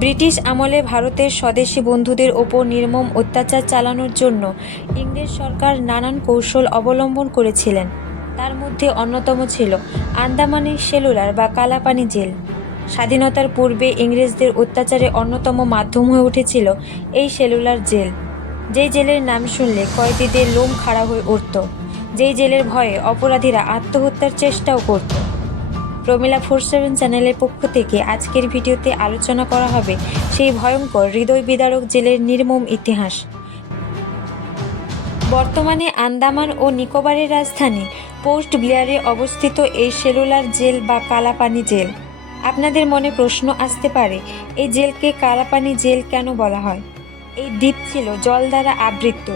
British আমলে ভারতের স্বদেশী বন্ধুদের ওপর নির্মম অত্যাচার চালানোর জন্য ইংরেজ সরকার নানান কৌশল অবলম্বন করেছিলেন। তার মধ্যে অন্যতম ছিল আন্দামানের সেলুলার বা কালাপানি জেল। স্বাধীনতার পূর্বে ইংরেজদের অত্যাচারে অন্যতম মাধ্যম হয়ে উঠেছিল এই সেলুলার জেল। যেই জেলের নাম শুনলে কয়েদিদের লোম খাড়া হয়ে উঠত। যেই জেলের ভয়ে অপরাধীরা আত্মহত্যার চেষ্টাও করত। প্রমিলা ফোর সেভেন চ্যানেলের পক্ষ থেকে আজকের ভিডিওতে আলোচনা করা হবে সেই ভয়ঙ্কর হৃদয় বিদারক জেলের নির্মম ইতিহাস। বর্তমানে আন্দামান ও নিকোবরের রাজধানী পোস্ট ব্লেয়ারে অবস্থিত এই সেলুলার জেল বা কালাপানি জেল। আপনাদের মনে প্রশ্ন আসতে পারে, এই জেলকে কালাপানি জেল কেন বলা হয়? এই দ্বীপ ছিল জল দ্বারা আবৃত।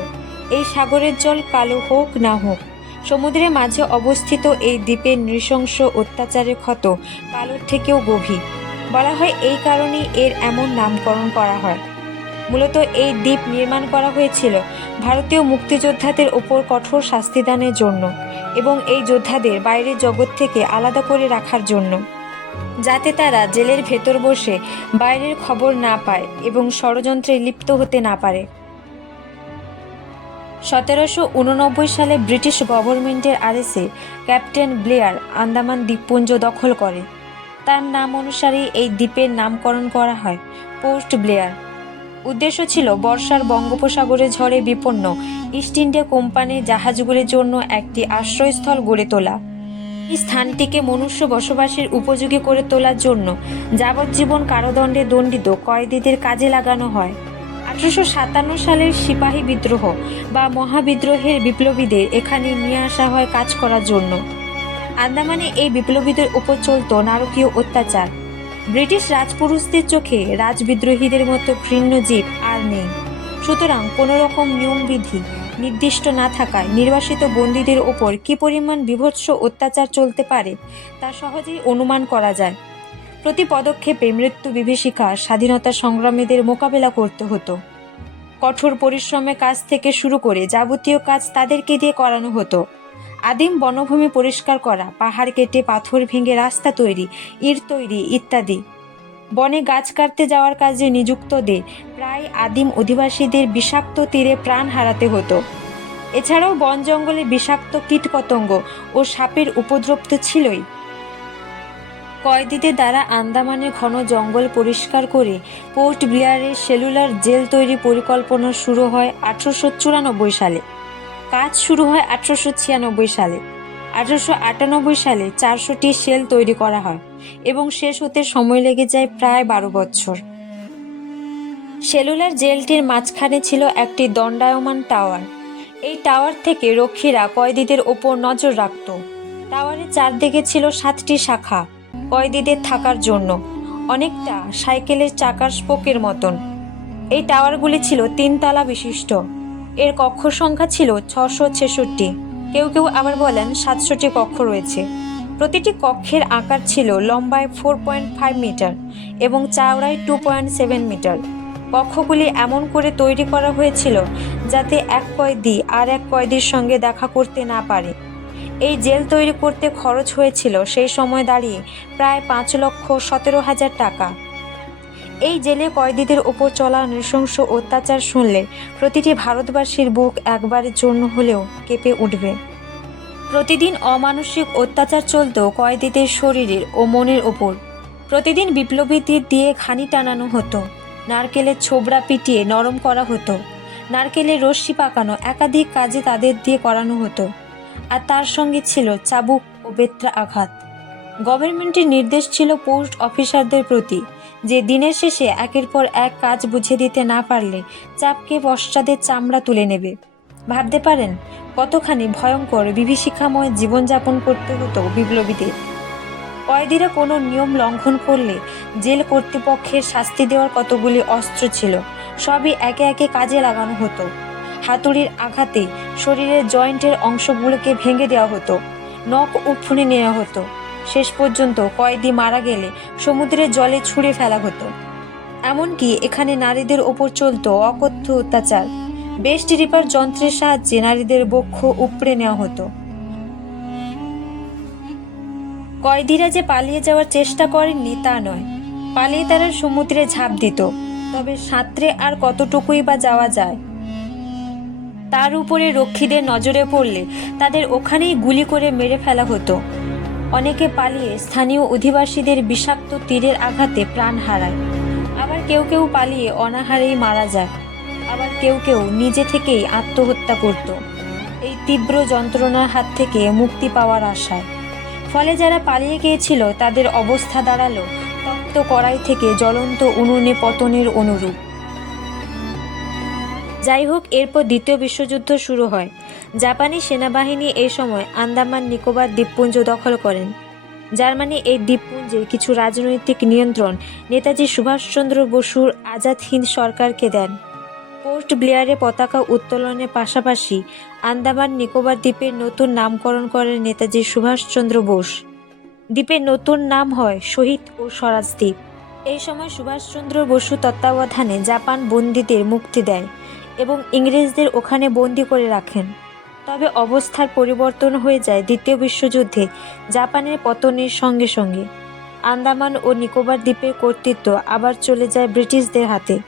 এই সাগরের জল কালো হোক না হোক সমুদ্রের মাঝে অবস্থিত এই দ্বীপের নৃশংস অত্যাচারের ক্ষত কালোর থেকেও গভীর। বলা হয় এই কারণেই এর এমন নামকরণ করা হয়। মূলত এই দ্বীপ নির্মাণ করা হয়েছিল ভারতীয় মুক্তিযোদ্ধাদের ওপর কঠোর শাস্তিদানের জন্য এবং এই যোদ্ধাদের বাইরের জগৎ থেকে আলাদা করে রাখার জন্য। যাতে তারা জেলের ভেতর বসে বাইরের খবর না পায় এবং ষড়যন্ত্রে লিপ্ত হতে না পারে। সতেরোশো উননব্বই সালে ব্রিটিশ গভর্নমেন্টের আরএসে ক্যাপ্টেন ব্লেয়ার আন্দামান দ্বীপপুঞ্জ দখল করে। তার নাম অনুসারে এই দ্বীপের নামকরণ করা হয় পোস্ট ব্লেয়ার। উদ্দেশ্য ছিল বর্ষার বঙ্গোপসাগরে ঝড়ে বিপন্ন ইস্ট ইন্ডিয়া কোম্পানির জাহাজগুলির জন্য একটি আশ্রয়স্থল গড়ে তোলা। এই স্থানটিকে মনুষ্য বসবাসের উপযোগী করে তোলার জন্য যাবজ্জীবন কারাদণ্ডে দণ্ডিত কয়েদিদের কাজে লাগানো হয়। আঠারোশো সাতান্ন সালের সিপাহী বিদ্রোহ বা মহাবিদ্রোহের বিপ্লবীদের এখানে নিয়ে আসা হয় কাজ করার জন্য। আন্দামানে এই বিপ্লবীদের উপর চলত নারকীয় অত্যাচার। ব্রিটিশ রাজপুরুষদের চোখে রাজবিদ্রোহীদের মতো ঘৃণ্য জীব আর নেই। সুতরাং কোনো রকম নিয়মবিধি নির্দিষ্ট না থাকায় নির্বাসিত বন্দীদের ওপর কী পরিমাণ বিভৎস অত্যাচার চলতে পারে তা সহজেই অনুমান করা যায়। প্রতি পদক্ষেপে মৃত্যু বিভীষিকা স্বাধীনতা সংগ্রামীদের মোকাবেলা করতে হতো। কঠোর পরিশ্রমে কাজ থেকে শুরু করে যাবতীয় কাজ তাদেরকে দিয়ে করানো হতো। আদিম বনভূমি পরিষ্কার করা, পাহাড় কেটে পাথর ভেঙে রাস্তা তৈরি, ইট তৈরি ইত্যাদি। বনে গাছ কাটতে যাওয়ার কাজে নিযুক্তদের প্রায় আদিম অধিবাসীদের বিষাক্ত তীরে প্রাণ হারাতে হতো। এছাড়াও বন জঙ্গলে বিষাক্ত কীটপতঙ্গ ও সাপের উপদ্রব তো ছিলই। কয়েদিদের দ্বারা আন্দামানের ঘন জঙ্গল পরিষ্কার করে পোর্ট ব্লেয়ারের সেলুলার জেল তৈরি পরিকল্পনা শুরু হয় আঠারোশো চুরানব্বই সালে। কাজ শুরু হয় আঠারোশো ছিয়ানব্বই সালে। আঠারোশো আটানব্বই সালে চারশোটি সেল তৈরি করা হয় এবং শেষ হতে সময় লেগে যায় প্রায় বারো বছর। সেলুলার জেলটির মাঝখানে ছিল একটি দণ্ডায়মান টাওয়ার। এই টাওয়ার থেকে রক্ষীরা কয়েদিদের ওপর নজর রাখত। টাওয়ারের চারদিকে ছিল সাতটি শাখা। কয়েদিদের থাকার জন্য। অনেকটা সাইকেলের চাকার স্পোকের মতন। এই টাওয়ারগুলি ছিল তিনতলা বিশিষ্ট। এর কক্ষ সংখ্যা ছিল ছশো ছেষট্টি। কেউ কেউ আবার বলেন সাতশোটি কক্ষ রয়েছে। প্রতিটি কক্ষের আকার ছিল লম্বায় ফোর পয়েন্ট ফাইভ মিটার এবং চাওড়ায় টু পয়েন্ট সেভেন মিটার। কক্ষগুলি এমন করে তৈরি করা হয়েছিল যাতে এক কয়েদি আর এক কয়েদির সঙ্গে দেখা করতে না পারে। এই জেল তৈরি করতে খরচ হয়েছিল সেই সময় দাঁড়িয়ে প্রায় পাঁচ লক্ষ সতেরো হাজার টাকা। এই জেলে কয়েদিদের ওপর চলা নৃশংস অত্যাচার শুনলে প্রতিটি ভারতবাসীর বুক একবারের জন্য হলেও কেঁপে উঠবে। প্রতিদিন অমানসিক অত্যাচার চলত কয়েদিদের শরীরের ও মনের ওপর। প্রতিদিন বিপ্লবীদের দিয়ে ঘানি টানানো হতো। নারকেলের ছোবড়া পিটিয়ে নরম করা হতো। নারকেলের রশ্মি পাকানো একাধিক কাজে তাদের দিয়ে করানো হতো। আর তার সঙ্গে ছিল চাবুক ও বেত্রা আঘাত। গভর্নমেন্টের নির্দেশ ছিল পোস্ট অফিসারদের প্রতি যে দিনের শেষে একের পর এক কাজ বুঝে দিতে না পারলে চাপকে পশ্চাদের চামড়া তুলে নেবে। ভাবতে পারেন, কতখানি ভয়ঙ্কর, বিভীষিকাময় জীবনযাপন করতে হতো বিপ্লবীদের। কয়েদিরা কোনো নিয়ম লঙ্ঘন করলে জেল কর্তৃপক্ষের শাস্তি দেওয়ার কতগুলি অস্ত্র ছিল, সবই একে একে কাজে লাগানো হতো। হাতুড়ির আঘাতে শরীরের জয়েন্টের অংশগুলোকে ভেঙে দেওয়া হতো, নখ উফুনে নেওয়া হতো। শেষ পর্যন্ত কয়েদি মারা গেলে সমুদ্রের জলে ছুঁড়ে ফেলা হতো। এমনকি এখানে নারীদের ওপর চলতো অকথ্য অত্যাচার। বেস্ট রিপার যন্ত্রের সাহায্যে নারীদের বক্ষ উপড়ে নেওয়া হতো। কয়েদিরা যে পালিয়ে যাওয়ার চেষ্টা করেননি তা নয়। পালিয়ে তারা সমুদ্রে ঝাঁপ দিত। তবে সাঁতরে আর কতটুকুই বা যাওয়া যায় তার উপরে রক্ষীদের নজরে পড়লে তাদের ওখানেই গুলি করে মেরে ফেলা হতো। অনেকে পালিয়ে স্থানীয় অধিবাসীদের বিষাক্ত তীরের আঘাতে প্রাণ হারায়। আবার কেউ কেউ পালিয়ে অনাহারেই মারা যায়। আবার কেউ কেউ নিজে থেকেই আত্মহত্যা করত। এই তীব্র যন্ত্রণার হাত থেকে মুক্তি পাওয়ার আশায়। ফলে যারা পালিয়ে গিয়েছিল, তাদের অবস্থা দাঁড়াল তপ্ত কড়াই থেকে জ্বলন্ত উনুনে পতনের অনুরূপ। যাই হোক এরপর দ্বিতীয় বিশ্বযুদ্ধ শুরু হয়। জাপানি সেনাবাহিনী এই সময় আন্দামান, নিকোবর দ্বীপপুঞ্জ দখল করেন। জার্মানি এই দ্বীপপুঞ্জের কিছু রাজনৈতিক নিয়ন্ত্রণ নেতাজি সুভাষচন্দ্র বসুর আজাদ হিন্দ সরকারকে দেন। পোর্ট ব্লেয়ারে পতাকা উত্তোলনের পাশাপাশি আন্দামান, নিকোবর দ্বীপের নতুন নামকরণ করেন নেতাজি সুভাষচন্দ্র বোস। দ্বীপের নতুন নাম হয় শহীদ ও স্বরাজ দ্বীপ। এই সময় সুভাষচন্দ্র বসু তত্ত্বাবধানে জাপান বন্দীদের মুক্তি দেয়। এবং ইংরেজদের ওখানে বন্দি করে রাখেন। তবে অবস্থার পরিবর্তন হয়ে যায় দ্বিতীয় বিশ্বযুদ্ধে জাপানের পতনের সঙ্গে সঙ্গে। আন্দামান ও নিকোবর দ্বীপের কর্তৃত্ব আবার চলে যায় ব্রিটিশদের হাতে।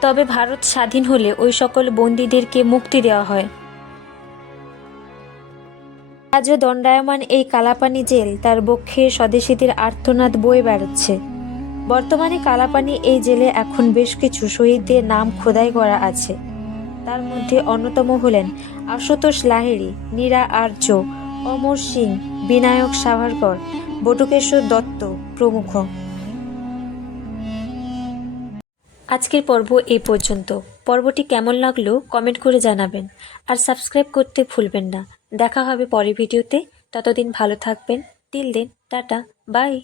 তবে ভারত স্বাধীন হলে ওই সকল বন্দীদেরকে মুক্তি দেওয়া হয়। আজও দণ্ডায়মান এই কালাপানি জেল তার বক্ষে স্বদেশীদের আর্তনাদ বয়ে বেড়াচ্ছে। বর্তমানে কালাপানি এই জেলে এখন বেশ কিছু শহীদদের নাম খোদাই করা আছে। তার মধ্যে অন্যতম হলেন আশুতোষ লাহিড়ী, নীরা আর্য, অমর সিং, বিনায়ক সাভারকর, বটুকেশ্বর দত্ত প্রমুখ। আজকের পর্ব এই পর্যন্ত। পর্বটি কেমন লাগল কমেন্ট করে জানাবেন। আর সাবস্ক্রাইব করতে ভুলবেন না। দেখা হবে পরের ভিডিওতে। ততদিন ভালো থাকবেন। তিল দিন। টাটা। বাই।